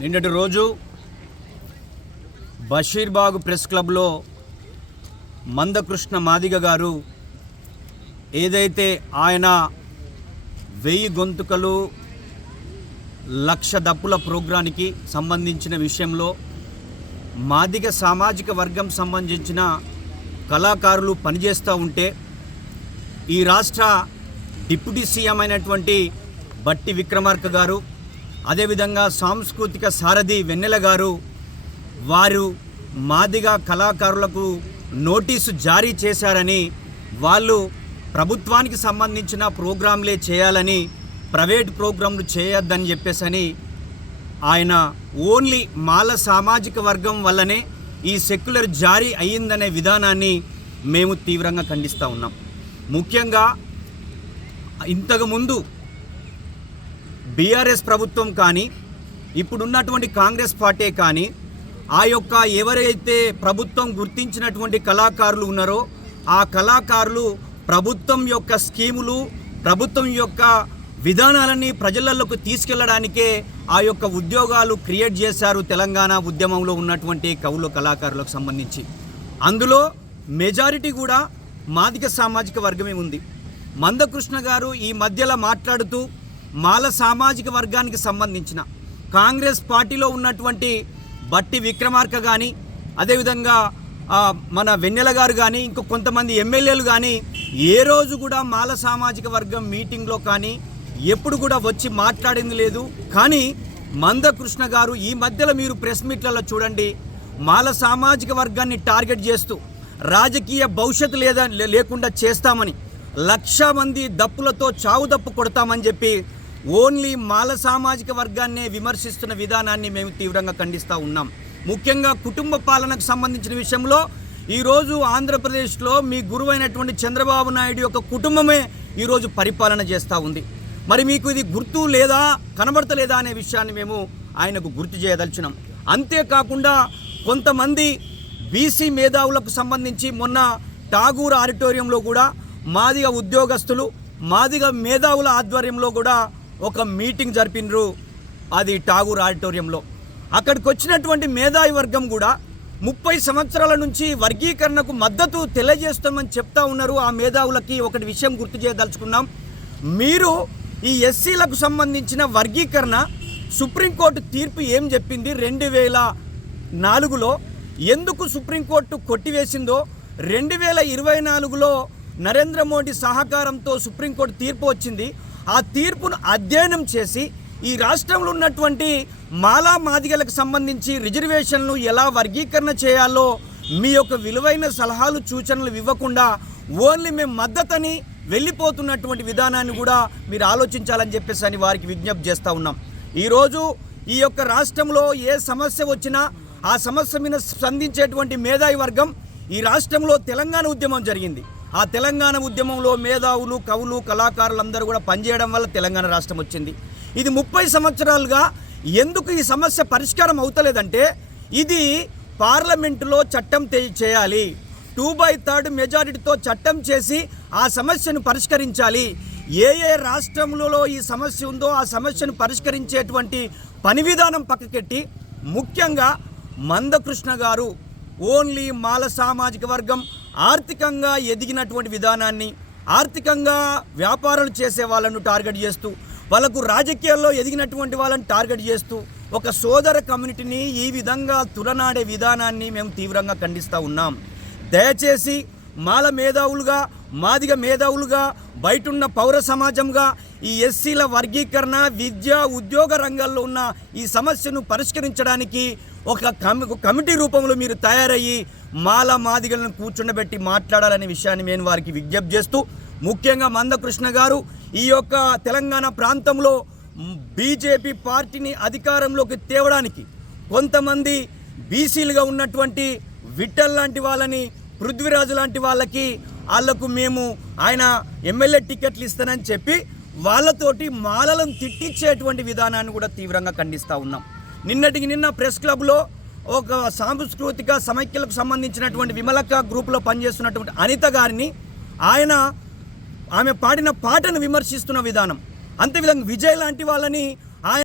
నిన్నటి రోజు బషీర్బాగ్ ప్రెస్ క్లబ్లో మందకృష్ణ మాదిగ గారు ఏదైతే ఆయన 1000 గొంతుకలు 1,00,000 దప్పుల ప్రోగ్రానికి సంబంధించిన విషయంలో మాదిగ సామాజిక వర్గం సంబంధించిన కళాకారులు పనిచేస్తూ ఉంటే ఈ రాష్ట్ర డిప్యూటీ సీఎం అయినటువంటి బట్టి విక్రమార్క గారు, అదేవిధంగా సాంస్కృతిక సారథి వెన్నెల గారు వారు మాదిగ కళాకారులకు నోటీసు జారీ చేశారని, వాళ్ళు ప్రభుత్వానికి సంబంధించిన ప్రోగ్రాంలే చేయాలని, ప్రైవేట్ ప్రోగ్రాంలు చేయొద్దని చెప్పేసని ఆయన ఓన్లీ మాల సామాజిక వర్గం వల్లనే ఈ సెక్యులర్ జారీ అయ్యిందనే విధానాన్ని మేము తీవ్రంగా ఖండిస్తూ ఉన్నాం. ముఖ్యంగా ఇంతకుముందు బీఆర్ఎస్ ప్రభుత్వం కానీ ఇప్పుడున్నటువంటి కాంగ్రెస్ పార్టీ కానీ ఆ యొక్క ఎవరైతే ప్రభుత్వం గుర్తించినటువంటి కళాకారులు ఉన్నారో ఆ కళాకారులు ప్రభుత్వం యొక్క స్కీములు, ప్రభుత్వం యొక్క విధానాలని ప్రజలలోకి తీసుకెళ్లడానికే ఆ యొక్క ఉద్యోగాలు క్రియేట్ చేశారు తెలంగాణ ఉద్యమంలో ఉన్నటువంటి కవులు కళాకారులకు సంబంధించి. అందులో మెజారిటీ కూడా మాదిగ సామాజిక వర్గమే ఉంది. మందకృష్ణ గారు ఈ మధ్యలో మాట్లాడుతూ మాల సామాజిక వర్గానికి సంబంధించిన కాంగ్రెస్ పార్టీలో ఉన్నటువంటి బట్టి విక్రమార్క కానీ, అదేవిధంగా మన వెన్నెల గారు కానీ, ఇంకో కొంతమంది ఎమ్మెల్యేలు కానీ ఏ రోజు కూడా మాల సామాజిక వర్గం మీటింగ్లో కానీ ఎప్పుడు కూడా వచ్చి మాట్లాడింది లేదు. కానీ మందకృష్ణ గారు ఈ మధ్యలో మీరు ప్రెస్ మీట్లలో చూడండి, మాల సామాజిక వర్గాన్ని టార్గెట్ చేస్తూ రాజకీయ భవిష్యత్తు లేకుండా చేస్తామని, 1,00,000 మంది దప్పులతో చావు దప్పు కొడతామని చెప్పి ఓన్లీ మాల సామాజిక వర్గాన్నే విమర్శిస్తున్న విధానాన్ని మేము తీవ్రంగా ఖండిస్తూ ఉన్నాం. ముఖ్యంగా కుటుంబ పాలనకు సంబంధించిన విషయంలో ఈరోజు ఆంధ్రప్రదేశ్లో మీ గురువైనటువంటి చంద్రబాబు నాయుడు యొక్క కుటుంబమే ఈరోజు పరిపాలన చేస్తూ ఉంది. మరి మీకు ఇది గుర్తు లేదా, కనబడతలేదా అనే విషయాన్ని మేము ఆయనకు గుర్తు చేయదలిచినాం. అంతేకాకుండా కొంతమంది బీసీ మేధావులకు సంబంధించి మొన్న ఠాగూర్ ఆడిటోరియంలో కూడా మాదిగ ఉద్యోగస్తులు, మాదిగ మేధావుల ఆధ్వర్యంలో కూడా ఒక మీటింగ్ జరిపినరు. అది ఠాగూర్ ఆడిటోరియంలో అక్కడికి వచ్చినటువంటి మేధావి వర్గం కూడా 30 సంవత్సరాల నుంచి వర్గీకరణకు మద్దతు తెలియజేస్తామని చెప్తా ఉన్నారు. ఆ మేధావులకి ఒకటి విషయం గుర్తు చేయదలుచుకున్నాం. మీరు ఈ ఎస్సీలకు సంబంధించిన వర్గీకరణ సుప్రీంకోర్టు తీర్పు ఏం చెప్పింది, 2004లో ఎందుకు సుప్రీంకోర్టు కొట్టివేసిందో, 2024లో నరేంద్ర మోడీ సహకారంతో సుప్రీంకోర్టు తీర్పు వచ్చింది. ఆ తీర్పును అధ్యయనం చేసి ఈ రాష్ట్రంలో ఉన్నటువంటి మాలా మాదిగలకు సంబంధించి రిజర్వేషన్లు ఎలా వర్గీకరణ చేయాలో మీ యొక్క విలువైన సలహాలు సూచనలు ఇవ్వకుండా ఓన్లీ మేము మద్దతని వెళ్ళిపోతున్నటువంటి విధానాన్ని కూడా మీరు ఆలోచించాలని చెప్పేసి అని వారికి విజ్ఞప్తి చేస్తూ ఉన్నాం. ఈరోజు ఈ యొక్క రాష్ట్రంలో ఏ సమస్య వచ్చినా ఆ సమస్య మీద స్పందించేటువంటి మేధావి వర్గం ఈ రాష్ట్రంలో తెలంగాణ ఉద్యమం జరిగింది. ఆ తెలంగాణ ఉద్యమంలో మేధావులు, కవులు, కళాకారులందరూ కూడా పనిచేయడం వల్ల తెలంగాణ రాష్ట్రం వచ్చింది. ఇది 30 సంవత్సరాలుగా ఎందుకు ఈ సమస్య పరిష్కారం అవుతలేదంటే, ఇది పార్లమెంటులో చట్టం చేయాలి, 2/3 మెజారిటీతో చట్టం చేసి ఆ సమస్యను పరిష్కరించాలి. ఏ రాష్ట్రంలో ఈ సమస్య ఉందో ఆ సమస్యను పరిష్కరించేటువంటి పని విధానం పక్కకెట్టి ముఖ్యంగా మందకృష్ణ గారు ఓన్లీ మాల సామాజిక వర్గం ఆర్థికంగా ఎదిగినటువంటి విధానాన్ని, ఆర్థికంగా వ్యాపారాలు చేసే వాళ్ళను టార్గెట్ చేస్తూ, వాళ్ళకు రాజకీయాల్లో ఎదిగినటువంటి వాళ్ళని టార్గెట్ చేస్తూ ఒక సోదర కమ్యూనిటీని ఈ విధంగా తులనాడే విధానాన్ని మేము తీవ్రంగా ఖండిస్తూ ఉన్నాం. దయచేసి మాల మేధావులుగా, మాదిగ మేధావులుగా, బయటున్న పౌర సమాజంగా ఈ ఎస్సీల వర్గీకరణ, విద్య, ఉద్యోగ రంగాల్లో ఉన్న ఈ సమస్యను పరిష్కరించడానికి ఒక కమిటీ రూపంలో మీరు తయారయ్యి మాల మాదిగలను కూర్చుండబెట్టి మాట్లాడాలనే విషయాన్ని నేను వారికి విజ్ఞప్తి చేస్తూ, ముఖ్యంగా మందకృష్ణ గారు ఈ యొక్క తెలంగాణ ప్రాంతంలో బీజేపీ పార్టీని అధికారంలోకి తేవడానికి కొంతమంది బీసీలుగా ఉన్నటువంటి విఠల్ లాంటి వాళ్ళని, పృథ్వీరాజు లాంటి వాళ్ళకు మేము ఆయన ఎమ్మెల్యే టికెట్లు ఇస్తానని చెప్పి వాళ్ళతోటి మాలలను తిట్టించేటువంటి విధానాన్ని కూడా తీవ్రంగా ఖండిస్తూ ఉన్నాం. నిన్నటికి నిన్న ప్రెస్ క్లబ్లో ఒక సాంస్కృతిక సమైక్యలకు సంబంధించినటువంటి విమలక్క గ్రూపులో పనిచేస్తున్నటువంటి అనిత గారిని ఆమె పాడిన పాటను విమర్శిస్తున్న విధానం, అంతేవిధంగా విజయ్ లాంటి వాళ్ళని